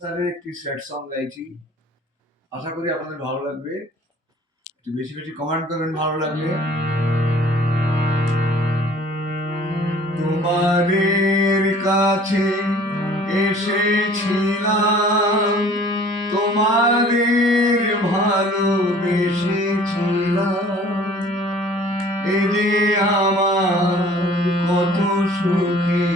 তাহলে একটি sad song গাইছি। আশা করি আপনাদের ভালো লাগবে। একটু বেশি বেশি কমেন্ট করবেন, ভালো লাগবে। তোমাদের কাছে এসেছিলাম, তোমাদের ভালোবেসেছিলাম। এ যে আমার কত সুখে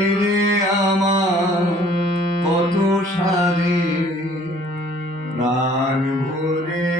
এরে আমার কত সারে প্রাণ ভরে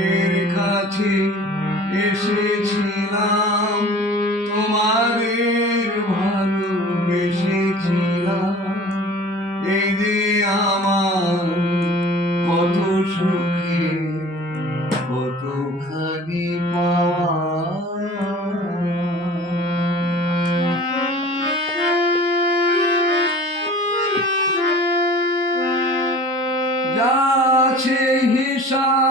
কাছে এসেছিলাম তোমাদের ভালোবেসেছিলাম। এই যে আমার কত সুখে পাওয়া। হিসাব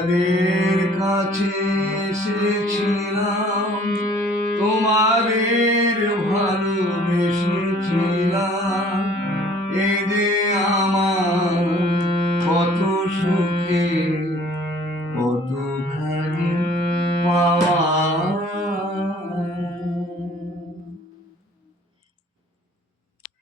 তোমাদের কাছে এসেছিলাম। তোমাদের ভালোবেসেছিলাম